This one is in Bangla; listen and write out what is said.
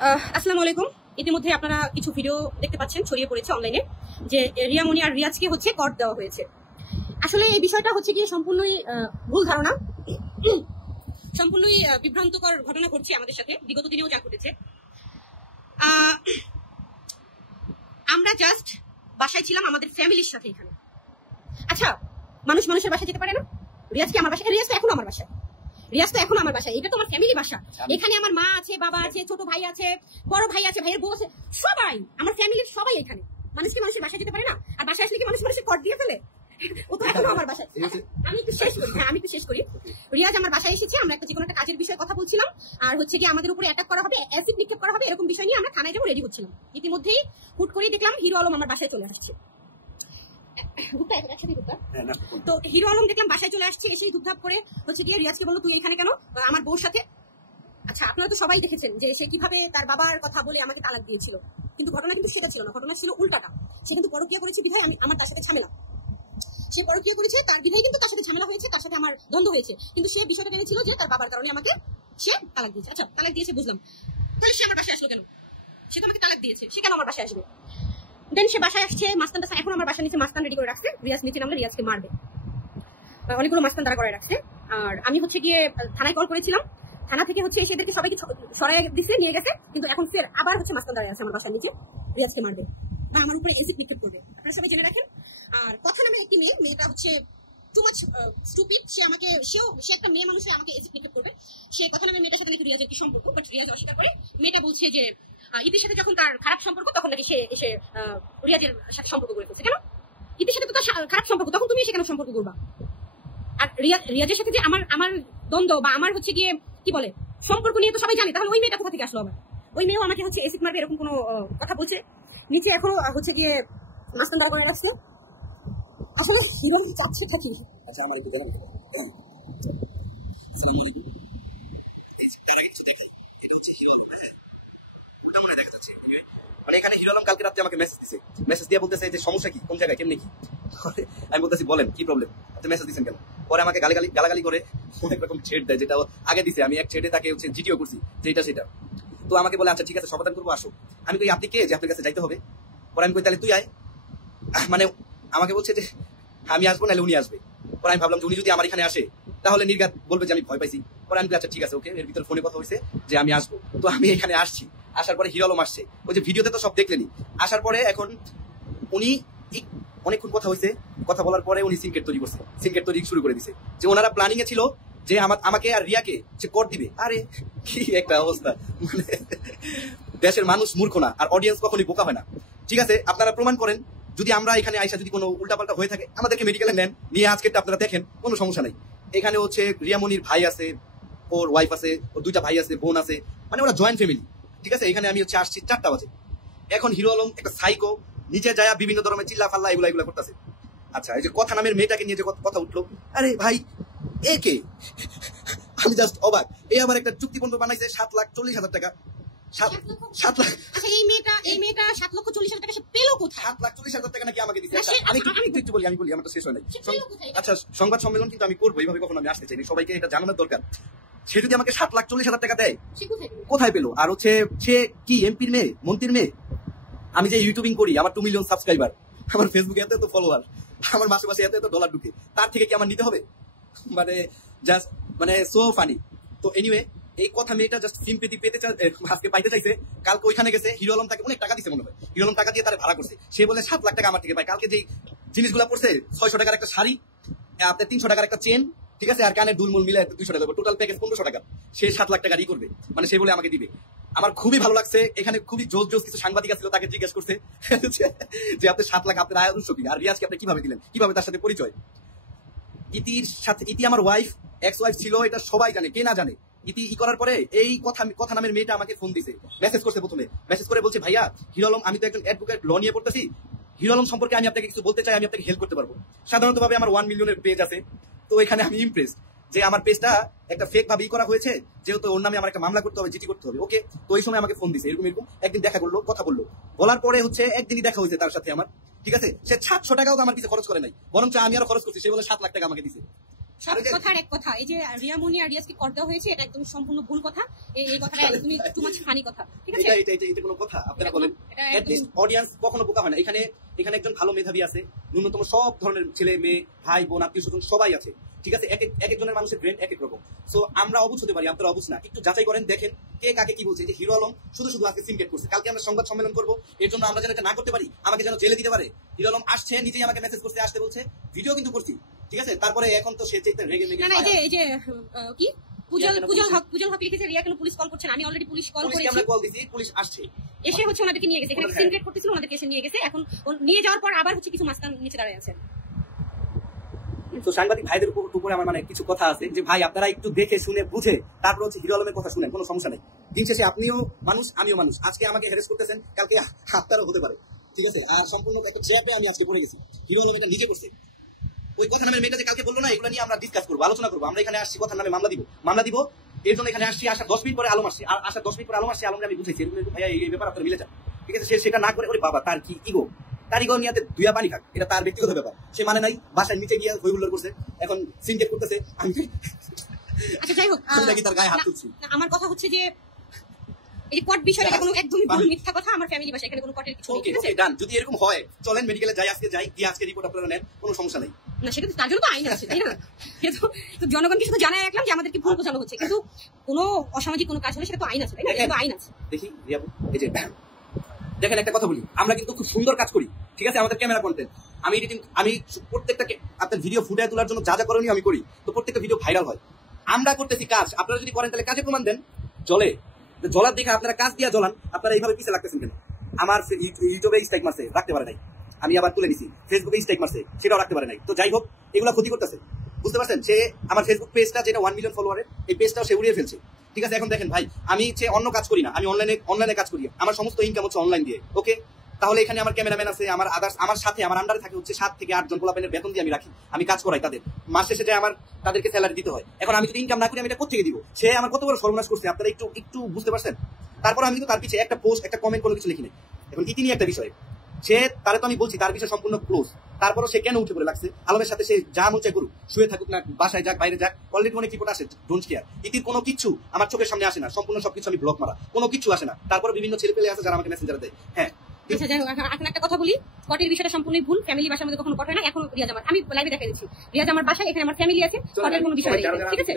আসসালামু আলাইকুম। ইতিমধ্যে আপনারা কিছু ভিডিও দেখতে পাচ্ছেন, ছড়িয়ে পড়েছে অনলাইনে যে রিয়ামনি আর রিয়াজকে হচ্ছে কর দেওয়া হয়েছে। আসলে এই বিষয়টা হচ্ছে কি সম্পূর্ণই ভুল ধারণা, সম্পূর্ণই বিভ্রান্তকর ঘটনা ঘটছে আমাদের সাথে। বিগত দিনেও যা ঘটেছে, আমরা জাস্ট বাসায় ছিলাম আমাদের ফ্যামিলির সাথে এখানে। আচ্ছা, মানুষ মানুষের বাসায় যেতে পারে না? রিয়াজ কি আমার বাসায়? রিয়াজ তো এখনো আমার বাসায়, রিয়াজ তো এখন আমার বাসায়। এটা তো আমার ফ্যামিলি বাসা। এখানে আমার মা আছে, বাবা আছে, ছোট ভাই আছে, বড় ভাই আছে, ভাইয়ের বউ আছে, সবাই আমার ফ্যামিলির সবাই এখানে। মানুষ কি মানুষের বাসায় যেতে পারে না? আর বাসায় আসলে কি মানুষ মানুষের কর দিয়ে ফেলে? ও তো এখনো আমার বাসায়। আমি একটু শেষ করি। রিয়াজ আমার বাসায় এসেছে, আমরা একটা যে কোনো একটা কাজের বিষয়ে কথা বলছিলাম, আর হচ্ছে কি আমাদের উপরে অ্যাটাক করা হবে, অ্যাসিড নিক্ষেপ করা হবে, এরকম বিষয় নিয়ে আমরা থানায় যাবো রেডি হচ্ছিলাম। ইতিমধ্যেই হুট করে দেখলাম হিরো আলম আমার বাসায় চলে আসছে। তো হিরো আলম দেখলাম বাসায় চলে আসছে, এসেই ধুপধাপ করে হচ্ছে গিয়ে রিয়াজকে বললো তুই এখানে কেন, আমার বউর সাথে। আচ্ছা, আপনারা তো সবাই দেখেছেন যে সে কিভাবে তার বাবার কথা বলে আমাকে তালাক দিয়েছিল, কিন্তু ঘটনা কিন্তু সেটা ছিল না, ঘটনা ছিল উল্টাটা। সে কিন্তু পরকীয়া করেছে বিধায় আমার তার সাথে ঝামেলা। সে পরকীয়া করেছে তার বিধায় কিন্তু তার সাথে ঝামেলা হয়েছে, তার সাথে আমার দ্বন্দ্ব হয়েছে, কিন্তু সে বিষয়টা টেনেছিল যে তার বাবার কারণে আমাকে সে তালাক দিয়েছে। আচ্ছা, তালাক দিয়েছে বুঝলাম, তাহলে সে আমার বাসায় আসলো কেন? সে তো আমাকে তালাক দিয়েছে, সে কেন আমার বাসায় আসবে? দেন সে বাসায় আসছে, মাস্তানটা এখন আমার বাসার নিচে মাস্তান রেডি করে রাখছে। রিয়াজ নিচে নামলে রিয়াজকে মারবে, অনেকগুলো মাস্তান দাঁড়া করে রাখছে। আর আমি হচ্ছে গিয়ে থানায় কল করেছিলাম, থানা থেকে হচ্ছে এসে এদেরকে সবাইকে সরাই দিচ্ছে, নিয়ে গেছে, কিন্তু এখন ফের আবার হচ্ছে মাস্তান দাঁড়ায় আছে আমার বাসার নিচে, রিয়াজকে মারবে বা আমার উপরে এসিড নিক্ষেপ করবে। আপনারা সবাই জেনে রাখেন। আর কথা নামে একটি মেয়েটা হচ্ছে টু মাচ স্টুপিড। সে একটা মেয়ে মানুষ আমাকে এসিড নিক্ষেপ করবে। সে কথা নামে মেয়েটার সাথে নাকি রিয়াজের কি সম্পর্ক, বাট রিয়াজ অস্বীকার করে। মেয়েটা বলছে যে ইতির সাথে যখন তার খারাপ সম্পর্ক তখন নাকি সে এসে রিয়াজের সাথে সম্পর্ক করে ফেলছে। কেন? ইতির সাথে তো তার খারাপ সম্পর্ক, তখন তুমি সেখানে সম্পর্ক করবা? আর রিয়াজের সাথে যে আমার দ্বন্দ্ব বা আমার হচ্ছে গিয়ে কি বলে সম্পর্ক নিয়ে তো সবাই জানে, তাহলে ওই মেয়েটা কোথা থেকে আসলো? আমার ওই মেয়েও আমাকে হচ্ছে এসিড মারবে এরকম কোনো কথা বলছে। নিচে এখনো হচ্ছে গিয়ে মাস্তান দাঁড়া করে রাখছে। আসলে হিরো চাচ্ছে থাকি। আচ্ছা, আমার একটু জানান মানে এখানে হিরো আলম কালকে রাতে আমাকে মেসেজ দিয়ে বলতেছে যে সমস্যা কি, কোন জায়গায়, কেমনি কি। আমি বলতেছি বলেন কি প্রবলেম, আপনি মেসেজ দিচ্ছেন কেন? পরে আমাকে গালাগালি করে অনেক রকম ছেড় দেয়, যেটা আগে দিছে। আমি এক ছেড়ে তাকে হচ্ছে জিটিও করছি যেটা সেটা। তো আমাকে বলে আচ্ছা ঠিক আছে সমাধান করবো, আসো। আমি কই আপনি কে যে আপনার কাছে যাইতে হবে? পরে আমি কই তাহলে তুই আয়। মানে আমাকে বলছে যে আমি আসবো নাহলে উনি আসবে। পরে আমি ভাবলাম যে উনি যদি আমার এখানে আসে তাহলে নির্ঘাত বলবে যে আমি ভয় পাইছি। পরে আমি আচ্ছা ঠিক আছে ওকে, এর ভিতরে ফোনে কথা হয়েছে যে আমি আসবো। তো আমি এখানে আসছি, আসার পরে হিরো আলম আসছে, ওই যে ভিডিওতে তো সব দেখলেনি। আসার পরে এখন উনি অনেকক্ষণ কথা হয়েছে, কথা বলার পরে উনি সিনকেট তৈরি শুরু করে দিছে যে ওনারা প্ল্যানিং এ ছিল যে আমাকে আর রিয়াকে সে কর দিবে। আরে কি একটা অবস্থা, মানে দেশের মানুষ মূর্খ না, আর অডিয়েন্স কখনোই বোকা হয় না। ঠিক আছে, আপনারা প্রমাণ করেন, যদি আমরা এখানে আইসা যদি কোনো উল্টাপাল্টা হয়ে থাকে আমাদেরকে মেডিকেলে নেন, নিয়ে আজকেরটা আপনারা দেখেন, কোনো সমস্যা নাই। এখানে হচ্ছে রিয়ামনির ভাই আছে, ওর ওয়াইফ আছে, ওর দুইটা ভাই আছে, বোন আছে, মানে ওরা জয়েন্ট ফ্যামিলি। ঠিক আছে, এখানে আমি হচ্ছে আসছি 4টা বাজে। এখন হিরো আলম একটা সাইকো নিচে যায় বিভিন্ন ধরনের চিল্লা ফাল্লা এগুলা করতেছে। আচ্ছা, এই যে কথা নামের মেয়েটাকে নিয়ে যে কথা উঠলো, আরে ভাই এ কে? আমি জাস্ট অবাক। এই আবার একটা চুক্তিপত্র বানাইছে 7,40,000 টাকা। 7 লাখ। আচ্ছা, এই মেয়েটা 7,40,000 টাকা সে পেলো কোথায়? 7,40,000 টাকা নাকি আমাকে দিচ্ছে। আমি একটু বলি, আমার তো শেষ হয় নাই। আচ্ছা, সংবাদ সম্মেলন কিন্তু আমি করবো, এইভাবে কখনো আমি আসতে চাইনি, সবাইকে এটা জানানোর দরকার। সে যদি আমাকে 7,40,000 টাকা দেয়, কোথায় পেলো? আর হচ্ছে সে কি এমপির মেয়ে, মন্ত্রীর মেয়ে? আমি যে ইউটিউবিং করি, আমার 2 মিলিয়ন সাবস্ক্রাইবার, আমার ফেসবুকে এত ফলোয়ার, আমার মাসে মাসে এত ডলার ঢুকে, তার থেকে কি আমার নিতে হবে? মানে জাস্ট মানে সো ফানি। তো এনিওয়ে, এই কথা মেয়েটা জাস্ট সিম্পেথি আজকে পাইতে চাইছে। কালকে ওইখানে গেছে, হিরো আলম তাকে অনেক টাকা দিছে মনে হয়, হিরো আলম টাকা দিয়ে তারা ভাড়া করছে। সে বলে 7 লাখ টাকা আমার থেকে পায়। কালকে যে জিনিসগুলো পড়ছে, 600 টাকার একটা শাড়ি, আপনার 300 টাকার একটা চেন, ঠিক আছে, আর কানের দুলমুল মিলে 200 টাকা, টোটাল প্যাকেজ 1500 টাকা। সে 7 লাখ টাকা করবে, মানে সে বলে আমাকে দিবে। আমার খুবই ভালো লাগছে। এখানে খুবই জোস কিছু সাংবাদিক ছিল, তাকে জিজ্ঞেস করছে যে আপনি 7 লাখ আপনার আয় উৎস কি, আর রিয়াজকে আপনি কিভাবে দিলেন, কিভাবে তার সাথে পরিচয়? ইতি আমার ওয়াইফ, এক্স ওয়াইফ ছিল, এটা সবাই জানে, কে না জানে। ইতি করার পরে এই কথা নামের মেয়েটা আমাকে ফোন দিছে, মেসেজ করছে, প্রথমে মেসেজ করে বলছে ভাইয়া হিরো আলম, আমি তো একজন অ্যাডভোকেট, ল নিয়ে পড়তেছি, হিরো আলম সম্পর্কে আমি আপনাকে কিছু বলতে চাই, আমি আপনাকে হেল্প করতে পারবো। সাধারণত ভাবে আমার 1 মিলিয়নের পেজ আছে, তো এখানে আমি ইমপ্রেস যে আমার পেজটা একটা ফেক ভাবে করা হয়েছে, যেহেতু ওর নামে আমার একটা মামলা করতে হবে, জিটি করতে হবে। ওকে, তো ওই সময় আমাকে ফোন দিছে, এরকম একদিন দেখা করলো, কথা বললো, বলার পরে হচ্ছে একদিনই দেখা হয়েছে তার সাথে আমার। ঠিক আছে, সে 700 টাকাও আমার কিছু খরচ করে নাই, বরঞ্চ আমি আরো খরচ করছি। সে বলে 7 লাখ টাকা আমাকে দিছে। সব কথার এক কথা, এই যে রিয়ামনি আর রিয়াজকে কর দেওয়া হয়েছে, এটা একদম সম্পূর্ণ ভুল কথা। এই কথাটা একদমই টু মাচ ফানি কথা। ঠিক আছে? এটা কোনো কথা? আপনারা বলেন। এটা At least audience কখনো বোকা হয় না। এখানে একজন ভালো মেধাবী আছে, ন্যূনতম সব ধরনের ছেলে মেয়ে ভাই বোন আত্মীয় স্বজন সবাই আছে, ঠিক আছে? এক একজনের মানুষের ব্রেন এক এক রকম। সো আমরা অবুঝ হতে পারি, আপনারা অবুঝ না। একটু যাচাই করেন, দেখেন কে কাকে কি বলছে। যে হিরো আলম শুধু আজকে সিনকেট করছে, কালকে আমরা সংবাদ সম্মেলন করবো, এর জন্য আমরা যেন এটা না করতে পারি, আমাকে যেন জেলে দিতে পারে। হিরো আলম আসছে, নিজেই আমাকে মেসেজ করতে আসতে বলছে, ভিডিও কিন্তু করছি, ঠিক আছে? তারপরে এখন তো সে চেয়ে রেগে না না, এই যে কি পুজল হক লিখেছে রিয়া কেন পুলিশ কল করছে না। আমি অলরেডি পুলিশ কল করেছি, আমরা কল দিছি, পুলিশ আসছে, এসে হচ্ছে ওনাদেরকে নিয়ে গেছে। এখানে সিনক্রেট করতেছিল, ওনাদেরকে এসে নিয়ে গেছে। এখন নিয়ে যাওয়ার পর আবার হচ্ছে কিছু মাস্তান নিচে দাঁড়ায় আছে। তো সাংবাদিক ভাইদের উপরে আমার মানে কিছু কথা আছে যে ভাই আপনারা একটু দেখে শুনে বুঝে তারপর হচ্ছে হিরো আলমের কথা শুনেন, কোনো সমস্যা নেই। দিন শেষে আপনিও মানুষ, আমিও মানুষ। আজকে আমাকে হ্যারেস করতেছেন, কালকে আপনারও হতে পারে, ঠিক আছে? আর সম্পূর্ণ একটা ট্র্যাপে আমি আজকে পড়ে গেছি। হিরো আলম এটা নিজে করছে। ওই কথা নামের মেয়েটা যে কালকে বললো না, এগুলো নিয়ে আমরা ডিসকাস করবো, আলোচনা করবো। আমরা এখানে আসছি কথার নামে মামলা দিব। এর জন্য এখানে আসছি, আসার 10 মিনিট পরে আলম আসছে, আর আসার 10 মিনিট পরে আলম আসছে। আলমকে আমি বুঝাইছি ভাইয়া এই ব্যাপার আপনার মিলে যান, ঠিক আছে? সে সেটা না করে, ওরে বাবা তার কি ইগো, তার ইগো নিয়ে দুইয়া পানি খাক, এটা তার ব্যক্তিগত ব্যাপার। সে মানে নাই, বাসায় নিচে গিয়ে হই হুল্লোড় করছে, এখন সিনকেট করতেছে। আমি আচ্ছা যাই হোক, নাকি তার গায়ে হাত তুলছি। আমার কথা হচ্ছে যে এই কট বিষয়টা এটা কোনো একদমই ভুল মিথ্যা কথা। আমার ফ্যামিলি বাসা, এখানে কোনো কটের কিছু নেই, ঠিক আছে? ডান। যদি এরকম হয় চলেন মেডিকেলে যাই, আজকে যাই, গিয়ে আজকে রিপোর্ট আপনারা নেন, কোনো সমস্যা নেই। না, সেটা তার জন্য তো আইন আছে, তাই না? তো জনগণকে শুধু জানাই রাখলাম যে আমাদেরকে ভুল বোঝানো হচ্ছে, কিন্তু কোনো অসামাজিক কোনো কাজ হলে সেটা তো আইন আছে, তাই না? এটা তো আইন আছে। দেখি রিয়াবু, এই যে দেখেন একটা কথা বলি, আমরা কিন্তু খুব সুন্দর কাজ করি, ঠিক আছে? আমাদের ক্যামেরা কন্টেন্ট, আমি প্রত্যেকটা আপনার ভিডিও ফুটিয়ে তোলার জন্য যা যা করণীয় আমি করি, তো প্রত্যেকটা ভিডিও ভাইরাল হয়। আমরা করতেছি কাজ, আপনারা যদি করেন তাহলে কাজে প্রমাণ দেন। জলার দেখে আপনারা কাজ দিয়া জ্বলান, আপনারা এইভাবে পিছিয়ে লাগতেছেন কেন? আমার ইউটিউবে স্ট্রাইক মারছে, রাখতে পারে নাই, আমি আবার তুলে নিছি। ফেসবুকে স্ট্রাইক মারছে, সেটাও রাখতে পারে নাই। তো যাই হোক, এগুলা ক্ষতি করতেছে, বুঝতে পারছেন? সে আমার ফেসবুক পেজটা যেটা 1 মিলিয়ন ফলোয়ারের, এই পেজটাও সে উড়িয়ে ফেলছে, ঠিক আছে? এখন দেখেন ভাই, আমি অন্য কাজ করি না, আমি অনলাইনে কাজ করি। আমার সমস্ত ইনকাম হচ্ছে অনলাইন দিয়ে, ওকে? তাহলে এখানে আমার ক্যামেরাম্যান আছে, আমার আমার সাথে আমার আন্ডারে থাকে হচ্ছে 7 থেকে 8 জন পোলাপেনের বেতন দিয়ে আমি রাখি, আমি কাজ করাই তাদের। মাস শেষে যায় তাদেরকে স্যালারি দিতে হয়। এখন আমি যদি ইনকাম না করি, আমি এটা কোথেকে দিব? সে আমার কত বড় সর্বনাশ করছে, আপনারা একটু বুঝতে পারছেন? তারপর আমি কিন্তু তার পিছিয়ে একটা পোস্ট, একটা কমেন্ট, কোনো কিছু লিখি নাই। এখন ইতিনি একটা বিষয়, তারে তো আমি বলছি তার বিষয় সম্পূর্ণ ক্লোজ, তারপরও সে কেন উঠে পড়ে লাগছে আলমের সাথে? সে যা মন চায় করুক, শুয়ে থাকুক না, বাসায় যাক, বাইরে যাক, অলরেডি অনেক রিপোর্ট আসে, ডোন্ট কেয়ার। ইতির কোনো কিছু আমার চোখের সামনে আসে না, সম্পূর্ণ সবকিছু আমি ব্লক মারা, কোনো কিছু আসে না। তারপরে বিভিন্ন ছেলে পেলে আছে যারা আমাকে মেসেঞ্জার দেয়। হ্যাঁ, আচ্ছা যাই হোক, এখন একটা কথা বলি, কটের বিষয়টা সম্পূর্ণই ভুল। ফ্যামিলি বাসার মধ্যে কখনো কট হয় না। এখন রিয়াজ আমার, আমি লাইভে দেখা দিচ্ছি, রিয়াজ আমার বাসায়, এখানে আমার ফ্যামিলি আছে, কটের কোনো বিষয় নেই, ঠিক আছে?